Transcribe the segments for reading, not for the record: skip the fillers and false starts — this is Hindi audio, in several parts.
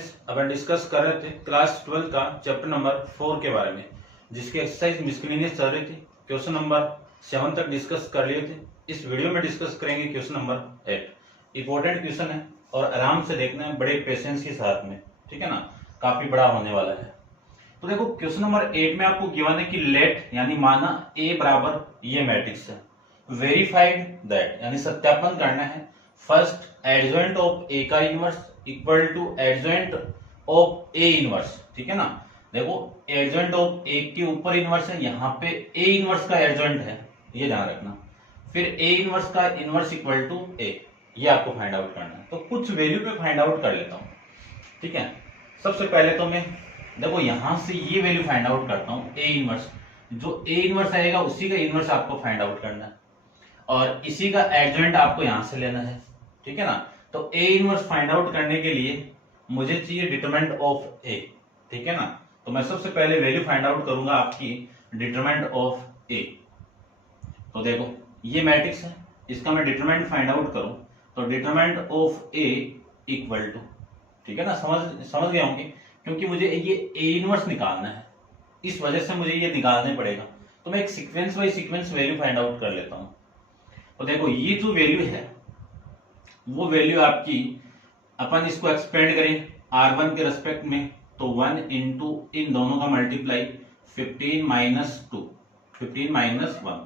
क्लासेस अपन डिस्कस कर रहे थे क्लास 12 का चैप्टर नंबर 4 के बारे में, जिसकी एक्सरसाइज मिसलिनियस चल रही थी। क्वेश्चन नंबर 7 तक डिस्कस कर लिए थे। इस वीडियो में डिस्कस करेंगे क्वेश्चन नंबर 8। इंपॉर्टेंट क्वेश्चन है और आराम से देखना है, बड़े पेशेंस के साथ में, ठीक है ना, काफी बड़ा होने वाला है। तो देखो क्वेश्चन नंबर 8 में आपको गिवन है कि लेट यानी माना ए बराबर ये मैट्रिक्स है, वेरीफाइड दैट यानी सत्यापन करना है फर्स्ट एडजॉइंट ऑफ ए का inverse equal to adjoint of A inverse, ठीक है ना। देखो एडजॉइंट ऑफ ए के ऊपर इनवर्स है, यहाँ पे ए इनवर्स का एडजॉइंट है, ये ध्यान रखना। फिर ए इनवर्स का इनवर्स इक्वल टू ए, ये आपको फाइंड आउट करना है। तो कुछ वैल्यू पे फाइंड आउट कर लेता हूँ, ठीक है। सबसे पहले तो मैं देखो यहां से ये वैल्यू फाइंड आउट करता हूँ, ए इनवर्स। जो ए इनवर्स आएगा उसी का इनवर्स आपको फाइंड आउट करना है और इसी का एडजॉइंट आपको यहां से लेना है, ठीक है ना। तो ए इनवर्स फाइंड आउट करने के लिए मुझे चाहिए डिटरमिनेंट ऑफ ए, ठीक है ना। तो मैं सबसे पहले वैल्यू फाइंड आउट करूंगा आपकी डिटरमिनेंट ऑफ ए। तो देखो ये मैट्रिक्स है, इसका मैं डिटरमिनेंट फाइंड आउट करूं तो determinant of A equal to, ठीक है ना, समझ गए होंगे, क्योंकि मुझे ये ए इनवर्स निकालना है, इस वजह से मुझे ये निकालना पड़ेगा। तो मैं एक sequence by sequence value find out कर लेता हूं। तो देखो ये जो वैल्यू है वो वैल्यू आपकी, अपन इसको एक्सपेंड करें R1 के रेस्पेक्ट में, तो 1 इंटू इन दोनों का मल्टीप्लाई 15 माइनस 2, 15 माइनस 1,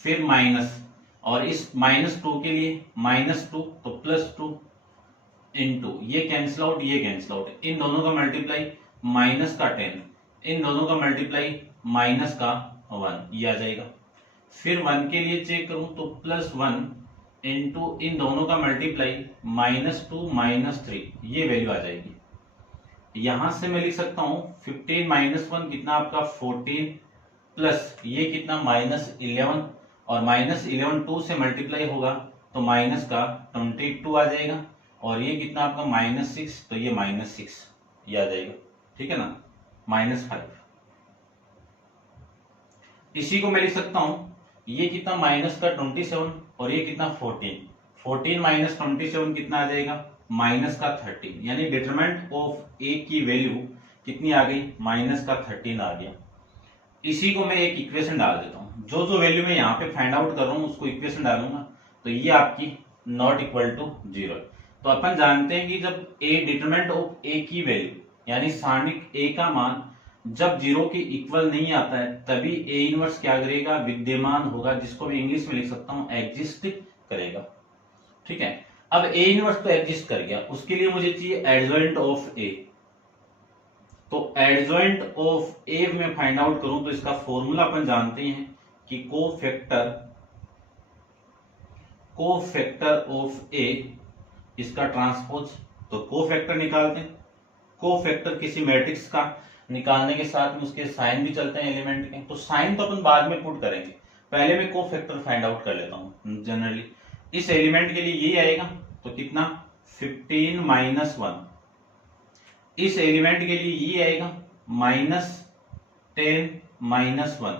फिर माइनस, और इस -2 के लिए -2 तो +2 इंटू ये कैंसिल आउट, ये कैंसिल आउट, इन दोनों का मल्टीप्लाई माइनस का 10, इन दोनों का मल्टीप्लाई माइनस का 1, ये आ जाएगा। फिर 1 के लिए चेक करूं तो +1 इंटू इन दोनों का मल्टीप्लाई -2 -3, ये वैल्यू आ जाएगी। यहां से मैं लिख सकता हूं 15 माइनस 1 कितना आपका 14 प्लस ये कितना -11, और -11 2 से मल्टीप्लाई होगा तो माइनस का 22 आ जाएगा, और ये कितना आपका -6, तो ये -6 ये आ जाएगा, ठीक है ना, -5। इसी को मैं लिख सकता हूं, ये कितना माइनस का 27 और ये कितना 14 माइनस 27 कितना आ जाएगा माइनस का 13, यानी डिटरमिनेंट ऑफ ए की वैल्यू कितनी आ गई माइनस का 13 आ गया। इसी को मैं एक इक्वेशन डाल देता हूं, जो जो वैल्यू मैं यहाँ पे फाइंड आउट कर रहा हूँ उसको इक्वेशन डालूंगा, तो ये आपकी नॉट इक्वल टू 0। तो अपन जानते हैं कि जब ए डिटरमिनेंट ऑफ ए की वैल्यू यानी सारणिक ए का मान जब 0 के इक्वल नहीं आता है तभी ए इनवर्स क्या करेगा, विद्यमान होगा, जिसको मैं इंग्लिश में लिख सकता हूं एग्जिस्ट करेगा, ठीक है। अब ए इनवर्स तो एग्जिस्ट कर गया, उसके लिए मुझे चाहिए एडजॉइंट ऑफ ए। तो एडजॉइंट ऑफ ए में फाइंड आउट करूं तो इसका फॉर्मूला अपन जानते हैं कि कोफैक्टर ऑफ ए इसका ट्रांसपोज। तो कोफैक्टर निकालते हैं, कोफैक्टर किसी मैट्रिक्स का निकालने के साथ में उसके साइन भी चलते हैं एलिमेंट के, तो साइन तो अपन बाद में पुट करेंगे, पहले मैं कोफैक्टर फाइंड आउट कर लेता हूं। जनरली इस एलिमेंट के लिए ये आएगा तो कितना 15 माइनस 1, इस एलिमेंट के लिए ये आएगा -10 माइनस 1,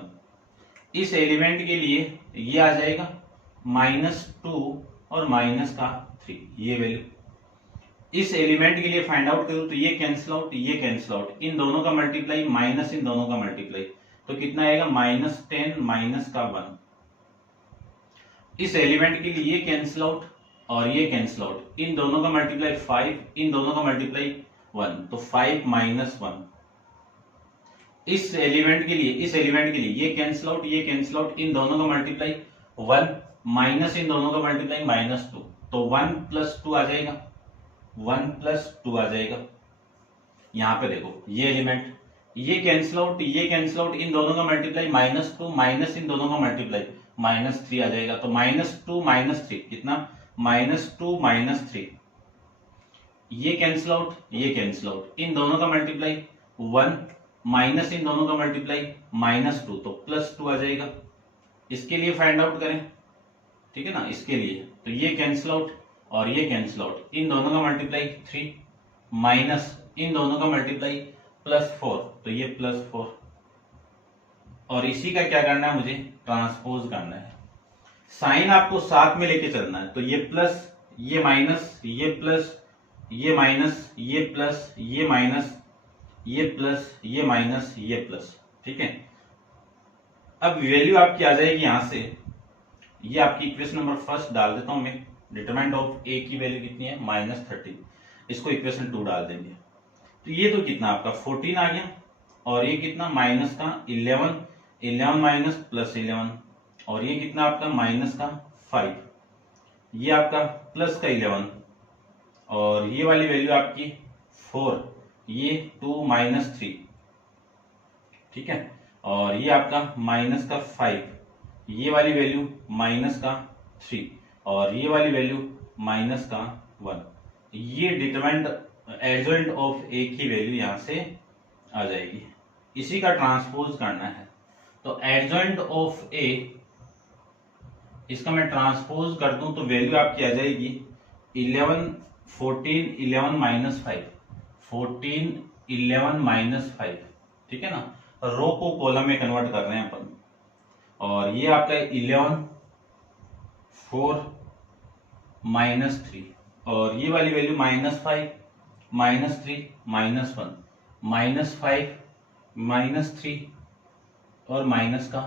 इस एलिमेंट के लिए ये आ जाएगा -2 और माइनस का 3, ये वैल्यू। इस एलिमेंट के लिए फाइंड आउट करूं तो ये कैंसिल आउट, ये कैंसिल आउट, इन दोनों का मल्टीप्लाई माइनस इन दोनों का मल्टीप्लाई, तो कितना आएगा -10 माइनस का 1। इस एलिमेंट के लिए ये कैंसिल आउट और ये कैंसिल आउट, इन दोनों का मल्टीप्लाई 5, इन दोनों का मल्टीप्लाई 1, तो 5 माइनस 1। इस एलिमेंट के लिए ये कैंसिल आउट, ये कैंसिल आउट, इन दोनों का मल्टीप्लाई 1 माइनस इन दोनों का मल्टीप्लाई -2, तो 1 + 2 आ जाएगा, 1 + 2 आ जाएगा। यहां पे देखो ये एलिमेंट, ये कैंसिल आउट, ये कैंसिल आउट, इन दोनों का मल्टीप्लाई -2 माइनस इन दोनों का मल्टीप्लाई -3 आ जाएगा, तो -2 -3 कितना -2 -3, ये कैंसिल आउट, ये कैंसिल आउट, इन दोनों का मल्टीप्लाई 1 माइनस इन दोनों का मल्टीप्लाई -2, तो +2 आ जाएगा। इसके लिए फाइंड आउट करें, ठीक है ना, इसके लिए तो ये कैंसिल आउट और ये कैंसिल आउट, इन दोनों का मल्टीप्लाई 3 माइनस इन दोनों का मल्टीप्लाई +4, तो ये +4, और इसी का क्या करना है मुझे ट्रांसपोज करना है। साइन आपको साथ में लेके चलना है, तो ये प्लस, ये माइनस, ये प्लस, ये माइनस, ये प्लस, ये माइनस, ये प्लस, ये माइनस, ये प्लस। ठीक है, अब वैल्यू आपकी आ जाएगी यहां से, ये आपकी इक्वेशन नंबर फर्स्ट डाल देता हूं मैं। डिटरमिनेंट ऑफ ए की वैल्यू कितनी है, -13। इसको इक्वेशन 2 डाल देंगे, तो ये तो कितना आपका 14 आ गया, और ये कितना माइनस का 11, 11 माइनस प्लस 11, और ये कितना आपका माइनस का 5, ये आपका प्लस का 11, और ये वाली वैल्यू आपकी 4, ये 2 माइनस 3। ठीक है, और ये आपका माइनस का 5, ये वाली वैल्यू माइनस का 3, और ये वाली वैल्यू माइनस का 1। ये डिटरमिनेंट एडजॉइंट ऑफ ए की वैल्यू यहां से आ जाएगी। इसी का ट्रांसपोज करना है, तो एडजॉइंट ऑफ ए, इसका मैं ट्रांसपोज कर दूं तो वैल्यू आपकी आ जाएगी 11, 14, 11 माइनस 5, 14, 11 माइनस 5। ठीक है ना, रो को कॉलम में कन्वर्ट कर रहे हैं अपन, और ये आपका 11, 4 माइनस 3, और ये वाली वैल्यू -5, -3, -1, -5, -3 और माइनस का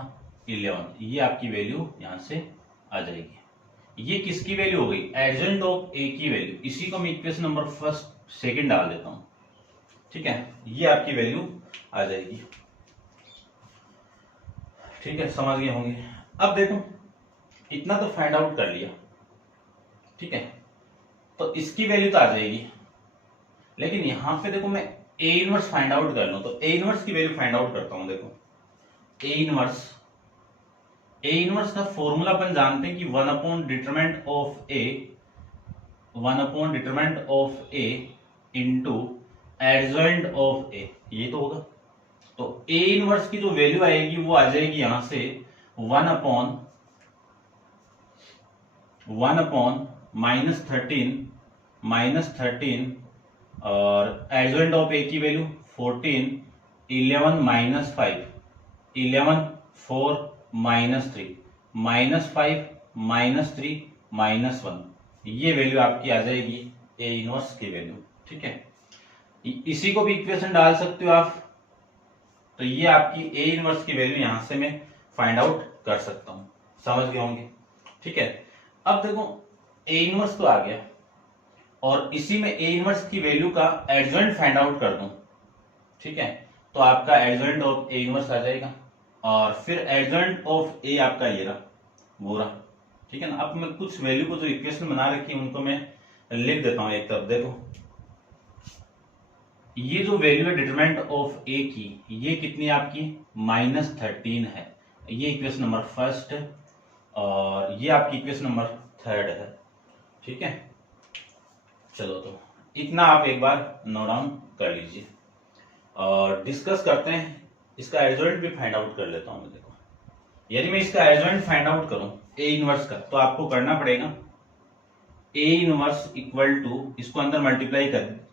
11। ये आपकी वैल्यू यहां से आ जाएगी। ये किसकी वैल्यू हो गई, एडजॉइंट ऑफ ए की वैल्यू। इसी को मैं इक्वेशन नंबर फर्स्ट सेकंड डाल देता हूं। ठीक है, ये आपकी वैल्यू आ जाएगी। ठीक है, समझ गए होंगे। अब देखो, इतना तो फाइंड आउट कर लिया। ठीक है, तो इसकी वैल्यू तो आ जाएगी, लेकिन यहां पे देखो मैं ए इनवर्स फाइंड आउट कर लूं, तो ए इनवर्स की वैल्यू फाइंड आउट करता हूं। देखो ए इनवर्स का फॉर्मूला अपन जानते हैं कि 1 upon determinant of A, 1 upon determinant of A into adjoint of A, ये तो होगा। तो ए इनवर्स की जो वैल्यू आएगी वो आ जाएगी यहां से 1 अपॉन -13, और एडजॉइंट ऑफ ए की वैल्यू 14, 11 माइनस 5, 11, 4 -3, -5, -3, -1। ये वैल्यू आपकी आ जाएगी ए इनवर्स की वैल्यू। ठीक है, इसी को भी इक्वेशन डाल सकते हो आप, तो ये आपकी ए इनवर्स की वैल्यू यहां से मैं फाइंड आउट कर सकता हूं। समझ गए होंगे। ठीक है, अब देखो ए इनवर्स तो आ गया, और इसी में ए इनवर्स की वैल्यू का एडजॉइंट फाइंड आउट कर दूं। ठीक है, तो आपका एडजॉइंट ऑफ ए इनवर्स आ जाएगा, और फिर एडजॉइंट ऑफ ए आपका ये रहा, वो रहा। ठीक है ना, अब मैं कुछ वैल्यू को जो इक्वेशन बना रखी है उनको मैं लिख देता हूं एक तरफ। देखो ये जो वैल्यू है डिटरमिनेंट ऑफ ए की, ये कितनी आपकी -13 है। ये इक्वेशन नंबर फर्स्ट है, और ये आपकी इक्वेशन नंबर थर्ड है। ठीक है, चलो तो इतना आप एक बार नोट डाउन कर लीजिए, और डिस्कस करते हैं। इसका एडजॉइंट भी फाइंड आउट कर लेता हूं मैं। देखो यदि मैं इसका एडजॉइंट फाइंड आउट करूं ए इनवर्स का, तो आपको करना पड़ेगा ए इनवर्स इक्वल टू, इसको अंदर मल्टीप्लाई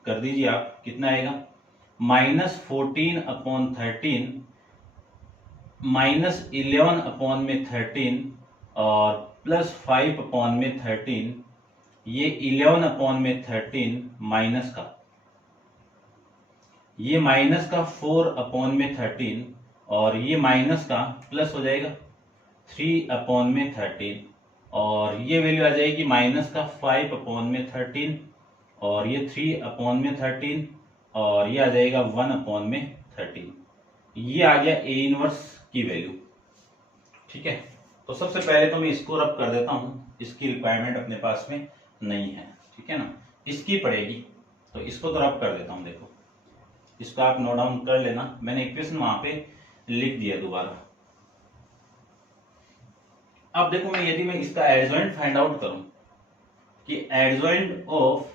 कर दीजिए आप, कितना आएगा -14 अपॉन 13, -11 अपॉन में 13, और +5 अपॉन में 13, ये 11 अपॉन में 13 माइनस का, ये माइनस का 4 अपॉन में 13, और ये माइनस का प्लस हो जाएगा 3 अपॉन में 13, और ये वैल्यू आ जाएगी माइनस का 5 अपॉन में 13, और ये 3 अपॉन में 13, और ये आ जाएगा 1 अपॉन में 13। ये आ गया ए इनवर्स की वैल्यू। ठीक है, तो सबसे पहले तो मैं इसको रब कर देता हूं, इसकी रिक्वायरमेंट अपने पास में नहीं है। ठीक है ना, इसकी पड़ेगी, तो इसको तो रब कर देता हूं। देखो इसको आप नोट डाउन कर लेना, मैंने इक्वेशन वहां पे लिख दिया दोबारा। अब देखो मैं, यदि मैं इसका एडजॉइंट फाइंड आउट करूं, कि एडजॉइंट ऑफ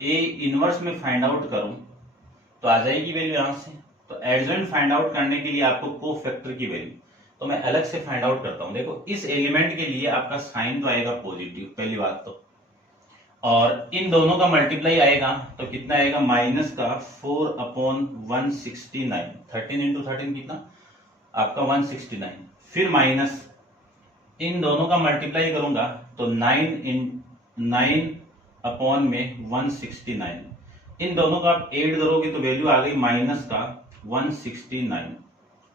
ए इनवर्स में फाइंड आउट करूं, तो आ जाएगी वैल्यू यहां से। तो एडजॉइंट फाइंड आउट करने के लिए आपको कोफैक्टर की वैल्यू तो मैं अलग से फाइंड आउट करता हूं। देखो इस एलिमेंट के लिए आपका साइन तो आएगा पॉजिटिव, पहली बात तो, और इन दोनों का मल्टीप्लाई आएगा तो कितना आएगा माइनस का 4 अपॉन 169, 13 इंटू 13 कितना आपका 169, फिर माइनस इन दोनों का मल्टीप्लाई करूंगा तो 9 अपॉन में 169। इन दोनों का आप ऐड करोगे तो वैल्यू आ गई माइनस का 169।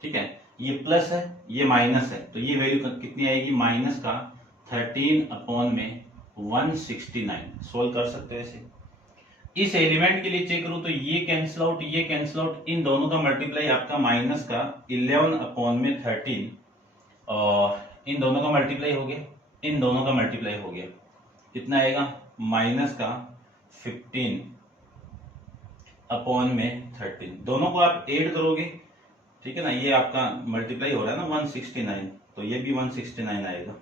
ठीक है, ये प्लस है ये माइनस है, तो ये वैल्यू कितनी आएगी, माइनस का 13 अपॉन में 169। सोल्व कर सकते हो ऐसे। इस एलिमेंट के लिए चेक करूं तो ये कैंसिल आउट ये कैंसिल आउट, इन दोनों का मल्टीप्लाई आपका माइनस का 11 अपॉन में 13, और इन दोनों का मल्टीप्लाई हो गया, इन दोनों का मल्टीप्लाई हो गया, कितना आएगा, माइनस का 15 अपॉन में 13। दोनों को आप ऐड करोगे, ठीक है ना, ये आपका मल्टीप्लाई हो रहा है ना 169, तो ये भी 169 आएगा।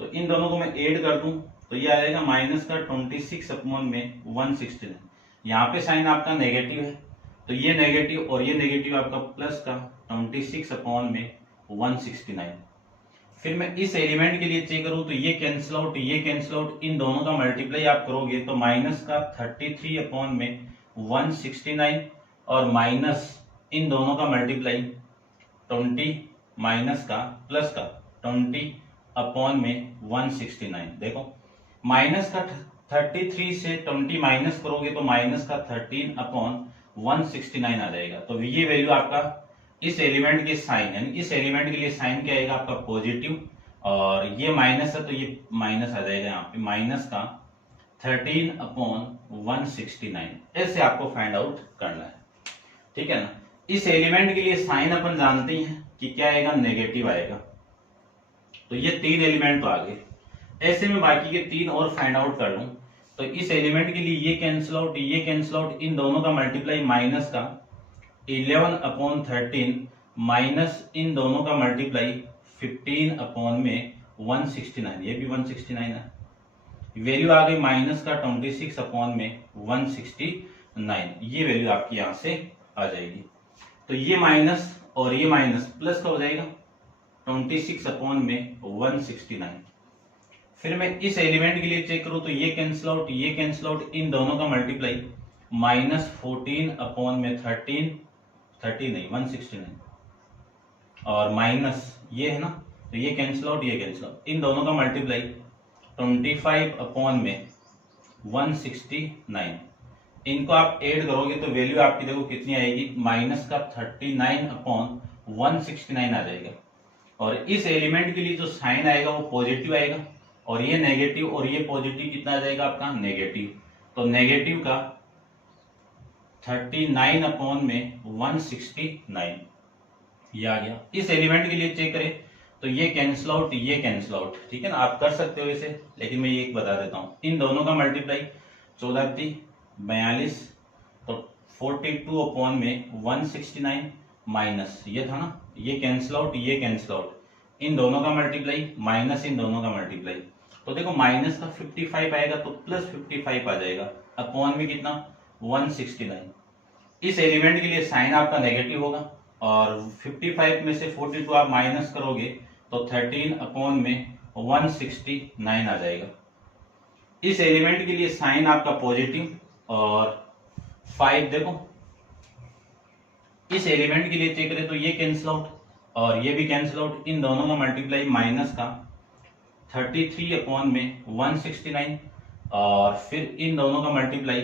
तो इन दोनों को मैं ऐड कर दूं तो ये आएगा माइनस का 26 अपॉन में 169। यहाँ पे साइन आपका नेगेटिव है, तो ये नेगेटिव और ये नेगेटिव आपका प्लस का 26 अपॉन में 169। फिर मैं इस एलिमेंट के लिए चेक करूं तो ये कैंसिल आउट ये कैंसिल आउट, इन दोनों का मल्टीप्लाई आप करोगे तो माइनस का 33 अपॉन में 169, और माइनस इन दोनों का मल्टीप्लाई 20 माइनस का प्लस का 20 अपॉन में 169। देखो माइनस का 33 से 20 माइनस करोगे तो माइनस का 13 अपॉन 169 आ जाएगा। तो ये वैल्यू आपका इस एलिमेंट के साइन, यानी इस एलिमेंट के लिए साइन क्या आएगा आपका पॉजिटिव, और ये माइनस है तो ये माइनस आ जाएगा यहाँ पे, माइनस का 13 अपॉन 169। ऐसे आपको फाइंड आउट करना है, ठीक है ना। इस एलिमेंट के लिए साइन अपन जानते हैं कि क्या आएगा, नेगेटिव आएगा। तो ये 3 एलिमेंट तो आ गए। ऐसे में बाकी के 3 और फाइंड आउट कर लूं तो इस एलिमेंट के लिए ये कैंसिल आउट ये कैंसिल आउट, इन दोनों का मल्टीप्लाई माइनस का 11 अपॉन 13 माइनस इन दोनों का मल्टीप्लाई 15 अपॉन में 169, ये भी 169 है। वैल्यू आ गई माइनस का 26 अपॉन में 169, ये वैल्यू आपकी यहां से आ जाएगी। तो ये माइनस और ये माइनस प्लस का हो जाएगा 26 अपॉन में 169। फिर मैं इस एलिमेंट के लिए चेक करूं तो ये कैंसिल आउट ये कैंसिल आउट, इन दोनों का मल्टीप्लाई माइनस 14 अपॉन में 30 नहीं 169, और माइनस ये है ना, तो ये कैंसिल आउट ये कैंसिल आउट, इन दोनों का मल्टीप्लाई 25 अपॉन में 169। इनको आप ऐड करोगे तो वैल्यू आपकी देखो कितनी आएगी, माइनस का 39 अपॉन 169 आ जाएगा। और इस एलिमेंट के लिए जो साइन आएगा वो पॉजिटिव आएगा, और ये नेगेटिव और ये पॉजिटिव कितना आ जाएगा आपका, नेगेटिव। तो नेगेटिव का 39 अपॉन में 169 ये आ गया। इस एलिमेंट के लिए चेक करें तो ये कैंसिल आउट ये कैंसिल आउट, ठीक है ना, आप कर सकते हो इसे, लेकिन मैं ये एक बता देता हूं, इन दोनों का मल्टीप्लाई 14×42, तो 42 अपॉन में 169 माइनस ये था ना, ये कैंसिल आउट ये कैंसिल आउट, इन दोनों का मल्टीप्लाई माइनस इन दोनों का मल्टीप्लाई, तो देखो माइनस का 55 आएगा तो प्लस 55 आ जाएगा, अपॉन में कितना 169। इस एलिमेंट के लिए साइन आपका नेगेटिव होगा, और 55 में से 42 आप माइनस करोगे तो 13 अपॉन में 169 आ जाएगा। इस एलिमेंट के लिए साइन आपका पॉजिटिव, और 5 देखो इस एलिमेंट के लिए चेक करें तो ये कैंसिल आउट और ये भी कैंसिल आउट, इन दोनों का मल्टीप्लाई माइनस का 33 अपॉन में 169, और फिर इन दोनों का मल्टीप्लाई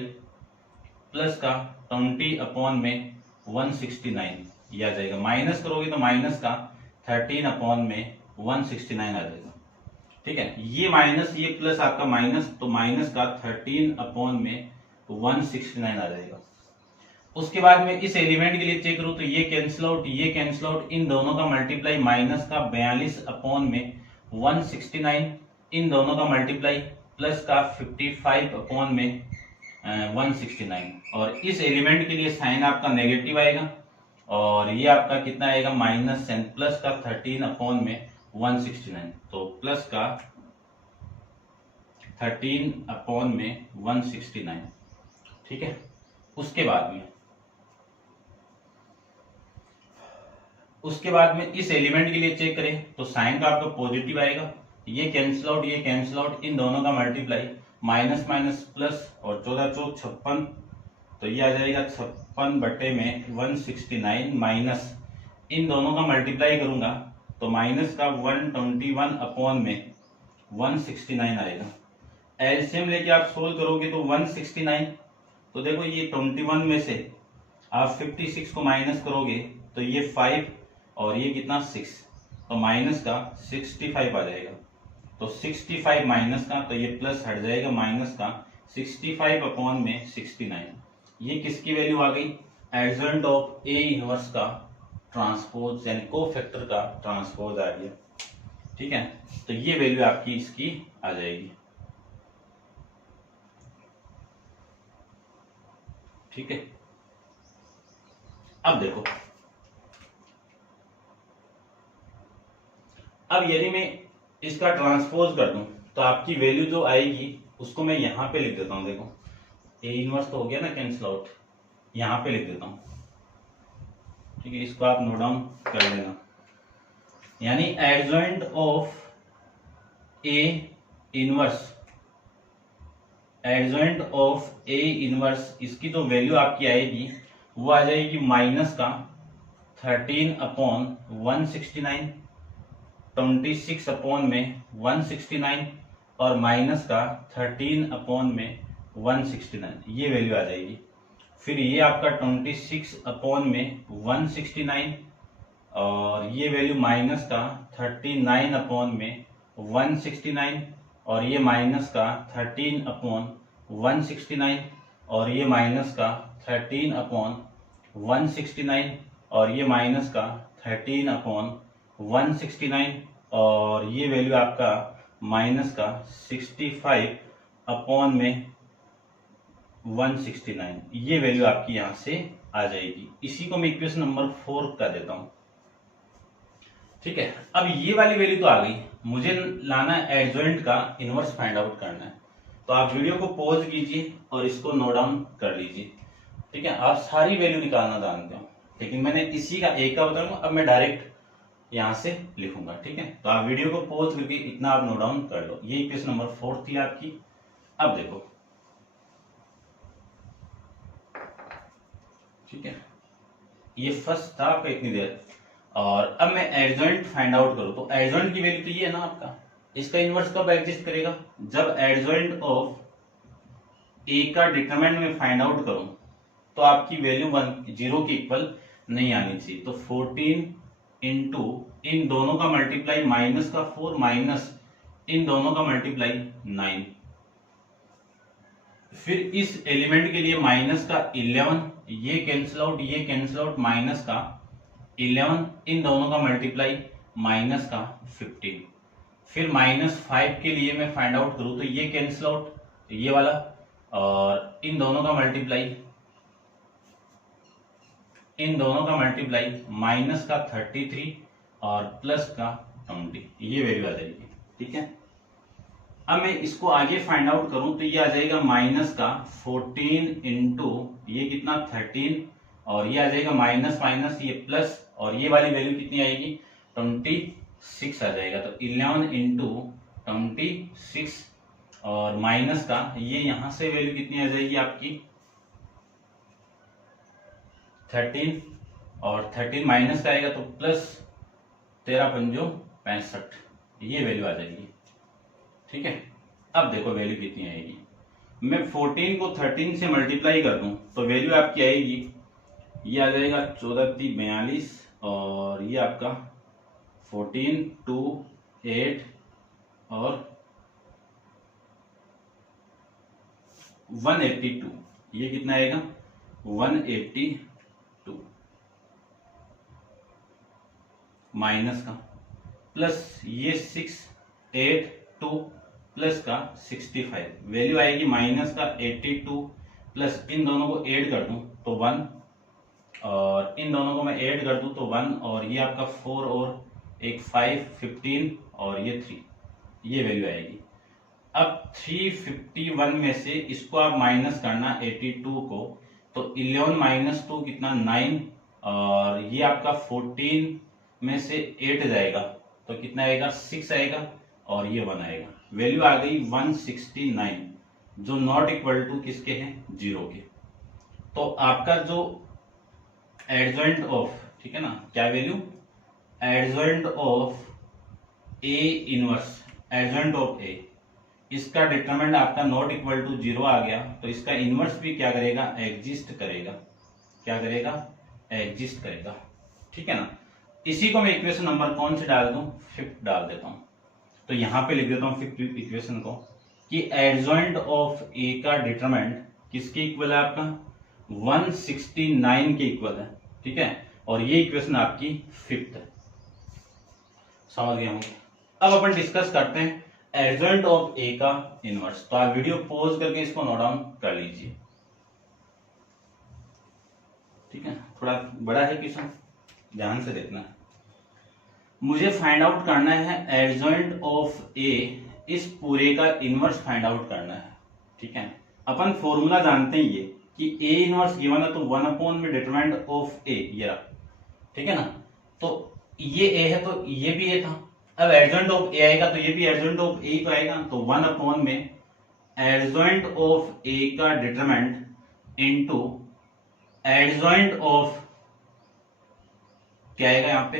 प्लस का 20 अपॉन में 169 ये आ जाएगा। माइनस करोगे तो माइनस का 13 अपॉन में 169 आ जाएगा, ठीक है। ये माइनस ये प्लस आपका माइनस, तो माइनस का 13 अपॉन में 169 आ जाएगा। उसके बाद में इस एलिमेंट के लिए चेक करूं तो ये कैंसिल आउट ये कैंसिल आउट, इन दोनों का मल्टीप्लाई माइनस का 42 अपॉन में 169, इन दोनों का मल्टीप्लाई प्लस का 55 अपॉन में 169, और इस एलिमेंट के लिए साइन आपका नेगेटिव आएगा, और ये आपका कितना आएगा, माइनस एंड प्लस का 13 अपॉन में 169, तो प्लस का 13 अपॉन में 169, ठीक है। उसके बाद में इस एलिमेंट के लिए चेक करें तो साइन का आपका पॉजिटिव आएगा, ये कैंसिल आउट ये कैंसिल आउट, इन दोनों का मल्टीप्लाई माइनस माइनस प्लस, और 14 चौक 56, तो ये आ जाएगा 56 बटे में 169 माइनस, इन दोनों का मल्टीप्लाई करूंगा तो माइनस का 121 अपॉन में 169 आएगा। एलसीएम लेके आप सोल्व करोगे तो 169, तो देखो ये 21 में से आप 56 को माइनस करोगे तो ये 5 और ये कितना 6, तो माइनस का 65 आ जाएगा। तो 65 माइनस का, तो ये प्लस हट जाएगा माइनस का 65 अपॉन में 69। ये किसकी वैल्यू आ गई? एडजॉइंट ऑफ ए इनवर्स का ट्रांसपोज यानी कोफैक्टर का ट्रांसपोज आ गया। ठीक है, तो ये वैल्यू आपकी इसकी आ जाएगी। ठीक है, अब देखो, अब यदि मैं इसका ट्रांसपोज कर दूं तो आपकी वैल्यू जो आएगी उसको मैं यहां पे लिख देता हूं। देखो ए इनवर्स तो हो गया ना कैंसिल आउट, यहां पे लिख देता हूं। ठीक है, इसको आप नोट डाउन कर लेना। यानी adjoint of A inverse, adjoint of A inverse, इसकी जो वैल्यू आपकी आएगी वो आ जाएगी माइनस का 13 अपॉन 169, 26 अपॉन में 169 और माइनस का 13 अपॉन में 169, ये वैल्यू आ जाएगी। फिर ये आपका 26 अपॉन में 169 और ये वैल्यू माइनस का 39 अपॉन में 169 और ये माइनस का 13 अपॉन 169 और ये माइनस का 13 अपॉन 169 और ये माइनस का 13 अपॉन 169 और ये वैल्यू आपका माइनस का 65 अपॉन में 169, ये वैल्यू आपकी यहां से आ जाएगी। इसी को मैं इक्वेशन नंबर 4 का देता हूं। ठीक है, अब ये वाली वैल्यू तो आ गई, मुझे लाना एडजॉइंट का इनवर्स फाइंड आउट करना है। तो आप वीडियो को पॉज कीजिए और इसको नोट डाउन कर लीजिए। ठीक है, आप सारी वैल्यू निकालना जानते हो, लेकिन मैंने इसी का एक का बताऊंगा, अब मैं डायरेक्ट यहां से लिखूंगा। ठीक है, तो आप वीडियो को पॉज करके इतना आप नोट डाउन कर लो। ये इक्वेशन नंबर 4 थी आपकी। अब देखो, ठीक है, ये फर्स्ट था आपका इतनी देर, और अब मैं एडजॉइंट फाइंड आउट करूं तो एडजॉइंट की वैल्यू तो ये है ना आपका, इसका इनवर्स कब एग्जिस्ट करेगा? जब एडजॉइंट ऑफ ए का डिटरमिनेंट में फाइंड आउट करूं तो आपकी वैल्यू 0 के इक्वल नहीं आनी चाहिए। तो 14 इंटू इन दोनों का मल्टीप्लाई माइनस का 4 माइनस इन दोनों का मल्टीप्लाई 9, फिर इस एलिमेंट के लिए माइनस का 11, ये कैंसिल आउट, ये कैंसिल आउट, माइनस का 11 इन दोनों का मल्टीप्लाई माइनस का 15, फिर -5 के लिए मैं फाइंड आउट करूं तो ये कैंसिल आउट, ये वाला, और इन दोनों का मल्टीप्लाई, इन दोनों का मल्टीप्लाई माइनस का 33 और प्लस का 20, ये वैल्यू आ जाएगी। ठीक है, अब मैं इसको आगे फाइंड आउट करूं तो ये आ जाएगा माइनस का 14 इंटू ये कितना 13 और ये आ जाएगा माइनस माइनस ये प्लस, और ये वाली वैल्यू कितनी आएगी 26 आ जाएगा। तो 11 इंटू 26 और माइनस का ये यहां से वैल्यू कितनी आ जाएगी आपकी 13 और 13 माइनस का आएगा तो प्लस 13 पंजो 65, ये वैल्यू आ जाएगी। ठीक है, अब देखो वैल्यू कितनी आएगी। मैं 14 को 13 से मल्टीप्लाई कर दूं तो वैल्यू आपकी आएगी, ये आ जाएगा 14×42 और ये आपका 14 2 8 और 182, ये कितना आएगा 182 माइनस का प्लस ये 6 8 2 प्लस का 65, वैल्यू आएगी माइनस का 82 प्लस इन दोनों को ऐड कर दूं तो 1 और इन दोनों को मैं ऐड कर दूं तो 1 और ये आपका 4 और एक 5 15 और ये 3, ये वैल्यू आएगी। अब 351 में से इसको आप माइनस करना 82 को, तो 11 माइनस 2 कितना 9 और ये आपका 14 में से 8 जाएगा तो कितना आएगा 6 आएगा और ये 1 आएगा। वैल्यू आ गई 169 जो नॉट इक्वल टू किसके हैं 0 के। तो आपका जो एडजॉइंट ऑफ, ठीक है ना, क्या value adjoint of A inverse, adjoint of A, इसका डिटरमिनेंट आपका नॉट इक्वल टू 0 आ गया, तो इसका इनवर्स भी क्या करेगा, एग्जिस्ट करेगा। क्या करेगा, एग्जिस्ट करेगा। ठीक है ना। इसी को मैं इक्वेशन नंबर कौन से डाल दूं, 5 डाल देता हूं। तो यहां पे लिख देता हूं 5th इक्वेशन को कि एडजॉइंट ऑफ ए का डिटरमिनेंट किसके इक्वल है, आपका 169 के इक्वल है। ठीक है, और ये इक्वेशन आपकी 5th है। समझ गए होंगे। अब अपन डिस्कस करते हैं एडजॉइंट ऑफ ए का इनवर्स। तो आप वीडियो पॉज करके इसको नोट डाउन कर लीजिए। ठीक है, थोड़ा बड़ा है क्वेश्चन, ध्यान से देखना है। मुझे फाइंड आउट करना है एडजॉइंट ऑफ ए, इस पूरे का इनवर्स फाइंड आउट करना है। ठीक है, अपन फॉर्मूला जानते हैं ये कि ए इनवर्स गिवन है तो 1 में डिटरमिनेंट ऑफ ए, ये रहा। ठीक है ना। तो ये ए है तो ये भी ए था। अब एडजॉइंट ऑफ ए आएगा तो ये भी एडजॉइंट ऑफ ए तो आएगा। तो 1 में एडजॉइंट ऑफ ए का डिटरमिनेंट इनटू एडजॉइंट ऑफ, क्या आएगा यहाँ पे,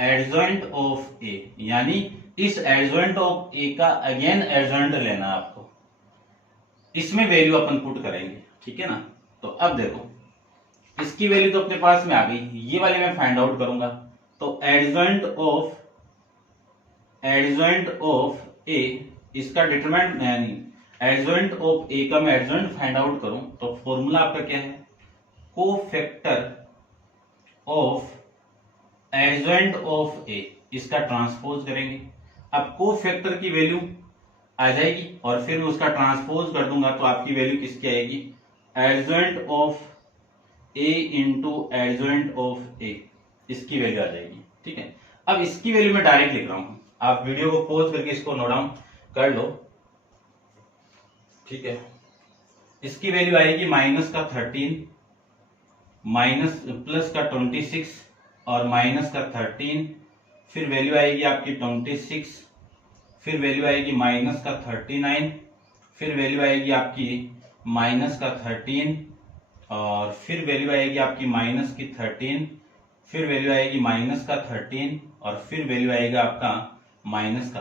एडजॉइंट ऑफ ए, यानी इस एडजॉइंट ऑफ ए का अगेन एडजॉइंट लेना है आपको। इसमें वैल्यू अपन पुट करेंगे। ठीक है ना। तो अब देखो, इसकी वैल्यू तो अपने पास में आ गई, ये वाली मैं फाइंड आउट करूंगा। तो एडजॉइंट ऑफ ए, इसका डिटरमिनेंट यानी एडजॉइंट ऑफ ए का मैं एडजॉइंट फाइंड आउट करूं तो फॉर्मूला आपका क्या है, cofactor of adjoint of A, इसका ट्रांसपोज करेंगे। अब कोफैक्टर की वैल्यू आ जाएगी और फिर मैं उसका ट्रांसपोज कर दूंगा तो आपकी वैल्यू किसकी आएगी, adjoint of A into adjoint of A, इसकी वैल्यू आ जाएगी। ठीक है, अब इसकी वैल्यू मैं डायरेक्ट लिख रहा हूं, आप वीडियो को पॉज करके इसको नोट डाउन कर लो। ठीक है, इसकी वैल्यू आएगी माइनस का 13, माइनस प्लस का 26 और माइनस का 13, फिर वैल्यू आएगी आपकी 26, फिर वैल्यू आएगी माइनस का 39, फिर वैल्यू आएगी आपकी माइनस का 13 और फिर वैल्यू आएगी आपकी माइनस की 13, फिर वैल्यू आएगी माइनस का 13 और फिर वैल्यू आएगा आपका माइनस का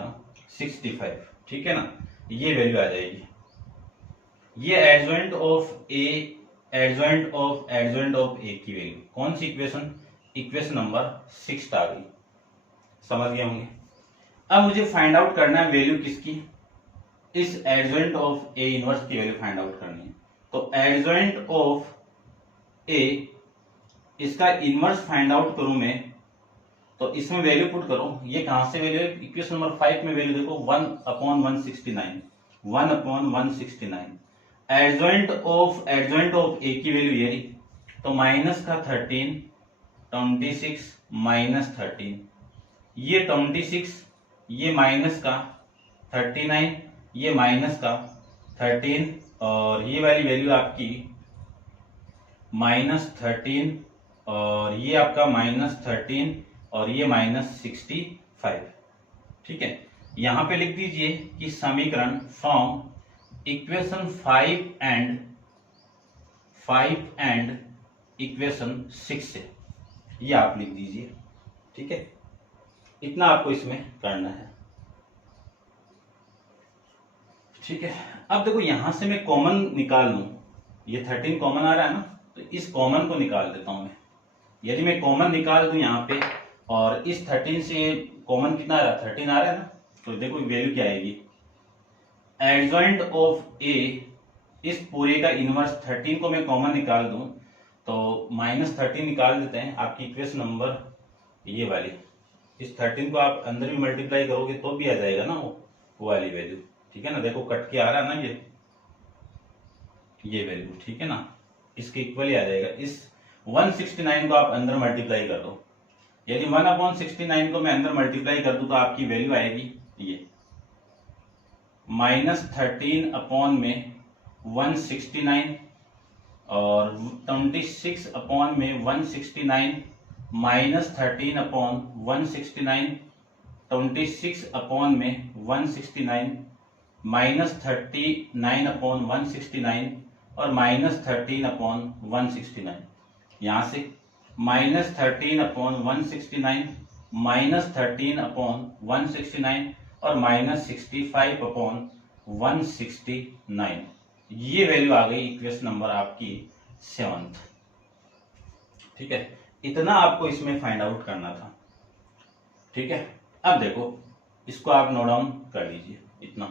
65। ठीक है ना, ये वैल्यू आ जाएगी। ये adjoint of A, adjoint of A की वैल्यू कौन सी इक्वेशन, इक्वेशन नंबर 6 आ गई। समझ गए होंगे। अब मुझे फाइंड आउट करना है वैल्यू किसकी, इस एडजॉइंट ऑफ ए इनवर्स की वैल्यू फाइंड आउट करनी है। तो एडजॉइंट ऑफ ए, इसका इनवर्स फाइंड आउट करूं मैं तो इसमें वैल्यू पुट करो। ये कहां से वैल्यू है, इक्वेशन नंबर 5 में वैल्यू देखो 1/169, 1/169। एडजॉइंट ऑफ ए की वैल्यू ये रही, तो माइनस का 13, 26 माइनस 13, ये 26, ये माइनस का 39, ये माइनस का 13 और ये वाली वैल्यू आपकी -13 और ये आपका -13 और ये -65। ठीक है, यहां पे लिख दीजिए कि समीकरण फ्रॉम इक्वेशन 5 एंड इक्वेशन 6 से, ये आप लिख दीजिए। ठीक है, इतना आपको इसमें करना है। ठीक है, अब देखो यहां से मैं कॉमन निकाल लूं, ये 13 कॉमन आ रहा है ना, तो इस कॉमन को निकाल देता हूं मैं। यदि मैं कॉमन निकाल दूं यहां पे और इस 13 से कॉमन कितना आ रहा है, 13 आ रहा है ना, तो देखो वैल्यू क्या आएगी, एडजॉइंट ऑफ ए, इस पूरे का इनवर्स 13 को मैं कॉमन निकाल दूं तो -13 निकाल देते हैं। आपकी इक्वेशन नंबर ये वाली, इस 13 को आप अंदर भी मल्टीप्लाई करोगे तो भी आ जाएगा ना वो वाली वैल्यू। ठीक है ना, देखो कट के आ रहा है ना ये वैल्यू। ठीक है ना, इसके इक्वल ही आ जाएगा। इस 169 को आप अंदर मल्टीप्लाई कर दो, यदि 1/69 को मैं अंदर मल्टीप्लाई कर दूं तो आपकी वैल्यू आएगी ये -13 अपॉन में 169 और 26 अपॉन में 169 -13 अपॉन 169, 26 अपॉन में 169 -39 अपॉन 169 और -13 अपॉन 169। यहां से -13 अपॉन 169 -13 अपॉन 169 और -65 अपॉन 169। ये वैल्यू आ गई इक्वेशन नंबर आपकी 7th। ठीक है, इतना आपको इसमें फाइंड आउट करना था। ठीक है, अब देखो इसको आप नोट डाउन कर लीजिए इतना।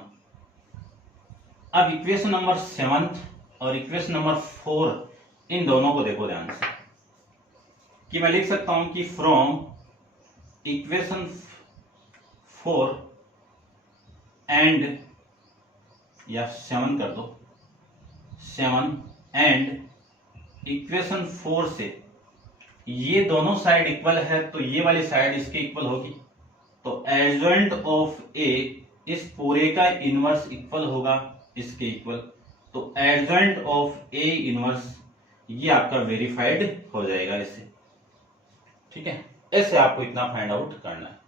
अब इक्वेशन नंबर 7th और इक्वेशन नंबर 4 इन दोनों को देखो ध्यान से, कि मैं लिख सकता हूं कि फ्रॉम इक्वेशन 4 एंड, या 7 कर दो, 7 एंड इक्वेशन 4 से ये दोनों साइड इक्वल है तो ये वाली साइड इसके इक्वल होगी, तो एडजॉइंट ऑफ ए इस पूरे का इनवर्स इक्वल होगा इसके इक्वल, तो एडजॉइंट ऑफ ए इनवर्स ये आपका वेरीफाइड हो जाएगा इससे। ठीक है, ऐसे आपको इतना फाइंड आउट करना है।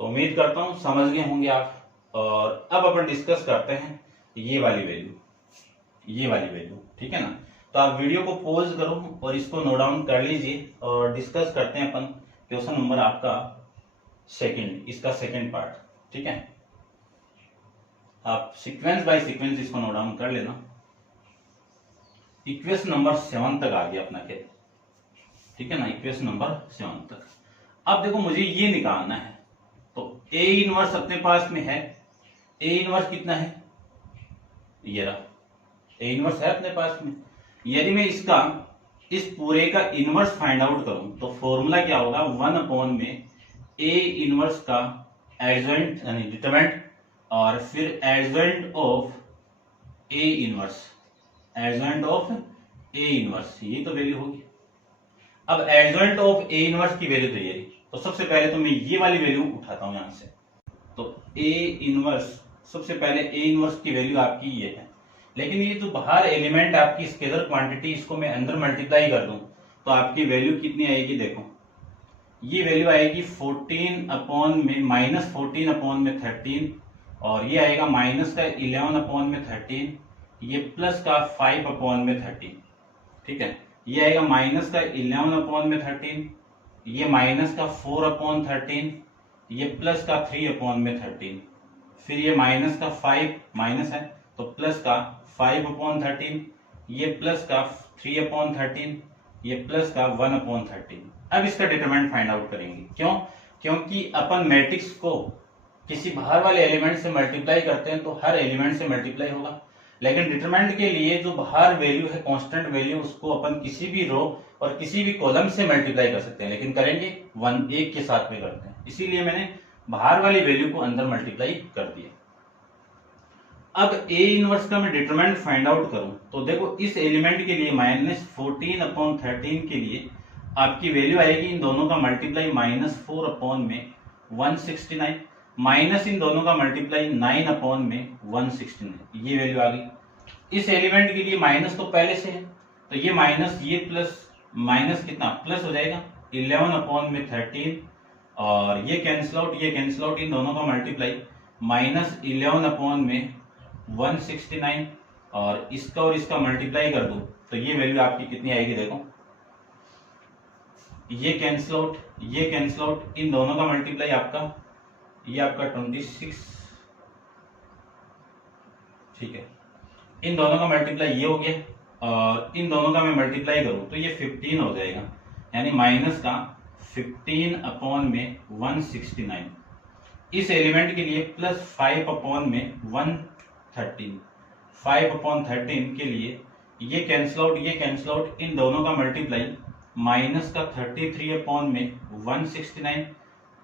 तो उम्मीद करता हूं समझ गए होंगे आप। और अब अपन डिस्कस करते हैं ये वाली वैल्यू, ये वाली वैल्यू। ठीक है ना, तो आप वीडियो को पॉज करो और इसको नोट डाउन कर लीजिए और डिस्कस करते हैं अपन क्वेश्चन नंबर आपका सेकंड, इसका सेकंड पार्ट। ठीक है, आप सीक्वेंस बाय सीक्वेंस इसको नोट डाउन कर लेना। इक्वेशन नंबर 7 तक आ गया अपना खेल। ठीक है ना, इक्वेशन नंबर 7 तक। अब देखो मुझे ये निकालना है, तो ए इनवर्स अपने पास में है। ए इनवर्स कितना है, ये रहा, ए इनवर्स है अपने पास में। यदि मैं इसका इस पूरे का इनवर्स फाइंड आउट करूं तो फॉर्मूला क्या होगा, 1 में ए इनवर्स का एडजॉइंट यानी डिटरमिनेंट और फिर adjoint of A inverse, adjoint of A inverse, ये तो वैल्यू होगी। अब एडजॉइंट ऑफ ए इनवर्स की वैल्यू तो ये रही, तो सबसे पहले तो मैं ये वाली वैल्यू उठाता हूं यहां से। तो ए इनवर्स, सबसे पहले ए इनवर्स की वैल्यू आपकी ये है, लेकिन ये जो बाहर एलिमेंट आपकी स्केलर क्वांटिटी, इसको मैं अंदर मल्टीप्लाई कर दूं तो आपकी वैल्यू कितनी आएगी, देखो ये वैल्यू आएगी 14 अपॉन में -14 अपॉन में 13, और ये आएगा माइनस का 11 अपॉन में 13, ये प्लस का 5 अपॉन में 13। ठीक है, ये आएगा माइनस का 11 अपॉन में 13, ये माइनस का 4 अपॉन 13, ये प्लस का 3 अपॉन में 13, फिर ये माइनस का 5 माइनस है तो प्लस का 5 अपॉन 13, ये प्लस का 3 अपॉन 13, ये प्लस का 1 अपॉन 13। अब इसका डिटरमिनेंट फाइंड आउट करेंगे। क्यों, क्योंकि अपन मैट्रिक्स को किसी बाहर वाले एलिमेंट से मल्टीप्लाई करते हैं तो हर एलिमेंट से मल्टीप्लाई होगा, लेकिन डिटरमिनेंट के लिए जो बाहर वैल्यू है कांस्टेंट वैल्यू, उसको अपन किसी भी रो और किसी भी कॉलम से मल्टीप्लाई कर सकते हैं, लेकिन करेंगे एक के साथ में करते हैं, इसीलिए मैंने बाहर वाली वैल्यू को अंदर मल्टीप्लाई कर दिया। अब ए इनवर्स का मैं डिटरमिनेंट फाइंड आउट करूं तो देखो इस एलिमेंट के लिए -14 अपॉन 13 के लिए आपकी वैल्यू आएगी, इन दोनों का मल्टीप्लाई -4 अपॉन में 169, माइनस इन दोनों का मल्टीप्लाई 9 अपॉन में 169, ये वैल्यू आ गई। इस एलिमेंट के लिए माइनस तो पहले से है, तो ये माइनस, ये प्लस, माइनस कितना प्लस हो जाएगा 11 अपॉन में 13, और ये कैंसिल आउट, ये कैंसिल आउट, इन दोनों का मल्टीप्लाई -11 अपॉन में 169, और इसका और इसका मल्टीप्लाई कर दो तो ये वैल्यू आपकी कितनी आएगी, देखो ये कैंसिल आउट, ये कैंसिल आउट, इन दोनों का मल्टीप्लाई आपका, ये आपका 26। ठीक है, इन दोनों का मल्टीप्लाई ये हो गया, और इन दोनों का मैं मल्टीप्लाई करूं तो ये 15 हो जाएगा, यानी माइनस का 15 अपॉन में 169। इस एलिमेंट के लिए प्लस 5 अपॉन में 113, 5 अपॉन 13 के लिए ये कैंसिल आउट, ये कैंसिल आउट, इन दोनों का मल्टीप्लाई माइनस का 33 अपॉन में 169,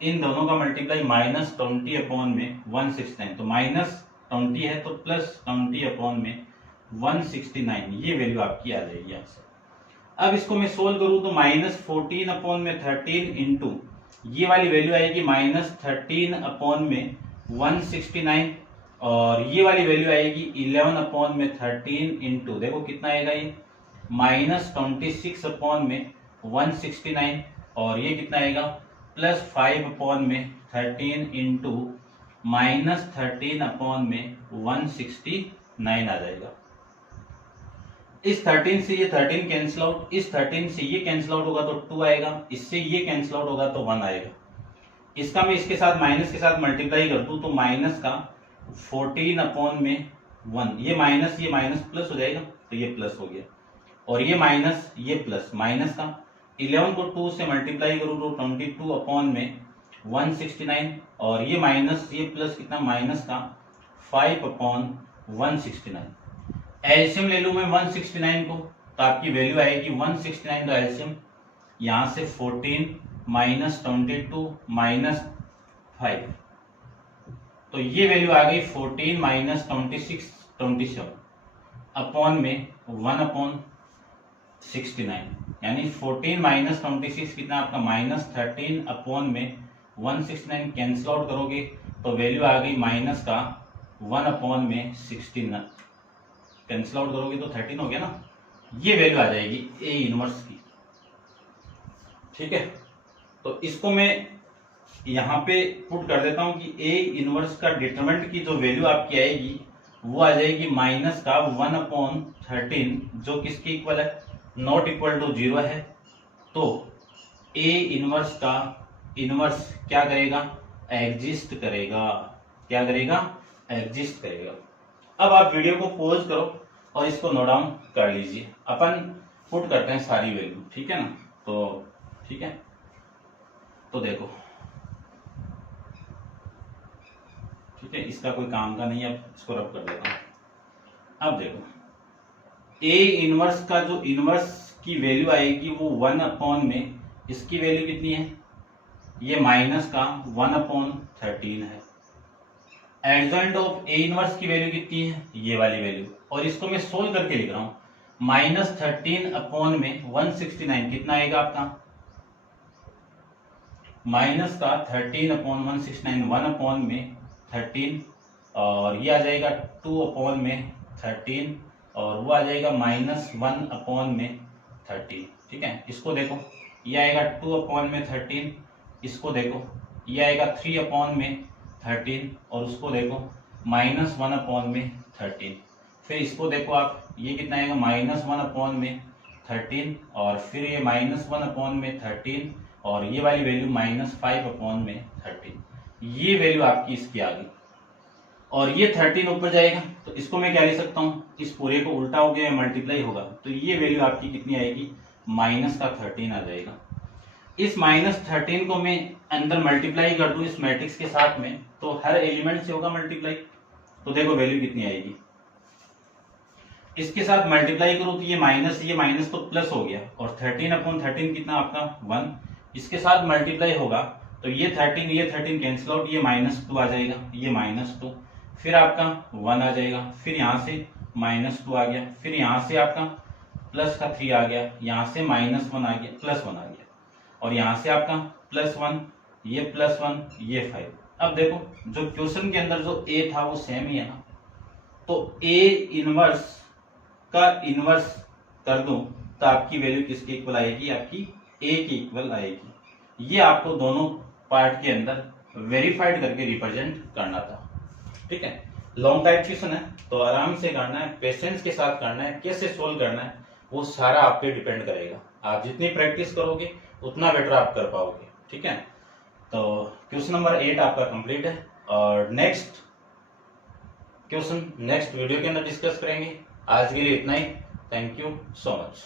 इन दोनों का मल्टीप्लाई -20 अपॉन में 169, तो -20 है तो +20 अपॉन में 169, ये वैल्यू आपकी आ जाएगी यहाँ से। अब इसको मैं सोल्व करूं तो -14 अपॉन में 13 इंटू ये वाली वैल्यू आएगी -13 अपॉन में 169, और ये वाली वैल्यू आएगी 11 अपॉन में 13 इंटू, देखो कितना आएगा ये -26 अपॉन में 169, और ये कितना आएगा +5 अपॉन में 13 इंटू -13 अपॉन में 169 आ जाएगा। इस 13 से ये 13 कैंसिल आउट, इस 13 से ये कैंसिल आउट होगा तो 2 आएगा, इससे ये कैंसिल आउट होगा तो 1 आएगा। इसका मैं इसके साथ माइनस के साथ मल्टीप्लाई कर दूं तो माइनस का 14 अपॉन में 1, ये माइनस प्लस हो जाएगा, तो ये प्लस हो गया, और ये माइनस ये प्लस, माइनस का 11 को 2 से मल्टीप्लाई करूँ तो 22 अपॉन में 169, और ये माइनस ये प्लस कितना, माइनस का 5 अपॉन 169। एलसीएम ले लूँ मैं 169 को, तो आपकी वैल्यू आएगी 169 का एलसीएम, यहाँ से 14 माइनस 22 माइनस 5, तो ये वैल्यू आ गई 14 माइनस 27 अपॉन में 1 अपॉन 69, यानी 14 माइनस 26 कितना आपका माइनस 13 अपॉन में 169, कैंसिल आउट करोगे तो वैल्यू आ गई माइनस का 1 अपॉन में 16, कैंसिल आउट करोगे तो 13 हो गया ना, ये वैल्यू आ जाएगी ए इनवर्स की। ठीक है, तो इसको मैं यहाँ पे पुट कर देता हूं कि ए इनवर्स का डिटरमिनेंट की जो वैल्यू आपकी आएगी वो आ जाएगी माइनस का 1 अपॉन 13, जो किसके इक्वल है, नॉट इक्वल टू 0 है। तो ए इनवर्स का इनवर्स क्या करेगा, एग्जिस्ट करेगा, क्या करेगा, एग्जिस्ट करेगा। अब आप वीडियो को पॉज करो और इसको नोट डाउन कर लीजिए, अपन पुट करते हैं सारी वैल्यू, ठीक है ना। तो ठीक है, तो देखो, ठीक है, इसका कोई काम का नहीं है, अब इसको रब कर देता हूं। अब देखो ए इनवर्स का जो इनवर्स की वैल्यू आएगी वो 1 अपॉन में, इसकी वैल्यू कितनी है, ये माइनस का 1 अपॉन 13 है। एडजॉइंट ऑफ ए इनवर्स की वैल्यू कितनी है, ये वाली वैल्यू, और इसको मैं सोल्व करके लिख रहा हूं, माइनस 13 अपॉन में 169 कितना आएगा आपका, माइनस का 13 अपॉन 169, 1 अपॉन में 13, और ये आ जाएगा 2 अपॉन में 13, और वो आ जाएगा माइनस 1 अपॉन में 13। ठीक है, इसको देखो, ये आएगा 2 अपॉन में 13, इसको देखो, ये आएगा 3 अपॉन में 13, और उसको देखो माइनस 1 अपॉन में 13। फिर इसको देखो आप, ये कितना आएगा, माइनस 1 अपॉन में 13, और फिर ये माइनस 1 अपॉन में 13, और ये वाली वैल्यू माइनस 5 अपॉन में 13। ये वैल्यू आपकी इसकी आ गई, और ये 13 ऊपर जाएगा, तो इसको मैं क्या ले सकता हूँ, इस पूरे को उल्टा हो गया, मल्टीप्लाई होगा, तो ये वैल्यू आपकी कितनी आएगी, माइनस का 13 आ जाएगा। इस माइनस 13 को मैं अंदर मल्टीप्लाई कर दूं इस मैट्रिक्स के साथ में, तो हर एलिमेंट से होगा मल्टीप्लाई, तो देखो वैल्यू कितनी आएगी, इसके साथ मल्टीप्लाई करूं तो ये माइनस तो प्लस हो गया, और 13 अपॉन 13 कितना आपका 1, इसके साथ मल्टीप्लाई होगा तो ये 13 कैंसिल आउट, ये -2 आ जाएगा, ये -2, फिर आपका 1 आ जाएगा, फिर यहाँ से -2 आ गया, फिर यहाँ से आपका प्लस का 3 आ गया, यहाँ से -1 आ गया, +1 आ गया, और यहाँ से आपका +1, ये +1, ये 5। अब देखो जो क्वेश्चन के अंदर जो ए था वो सेम ही है ना, तो ए इनवर्स का इनवर्स कर दूं तो आपकी वैल्यू किसके इक्वल आएगी, आपकी ए के इक्वल आएगी। ये आपको दोनों पार्ट के अंदर वेरीफाइड करके रिप्रेजेंट करना था। ठीक है, लॉन्ग टाइप क्वेश्चन है तो आराम से करना है, पेशेंस के साथ करना है, कैसे सोल्व करना है वो सारा आप पे डिपेंड करेगा। आप जितनी प्रैक्टिस करोगे उतना बेटर आप कर पाओगे। ठीक है, तो क्वेश्चन नंबर 8 आपका कंप्लीट है, और नेक्स्ट क्वेश्चन नेक्स्ट वीडियो के अंदर डिस्कस करेंगे। आज के लिए इतना ही, थैंक यू सो मच।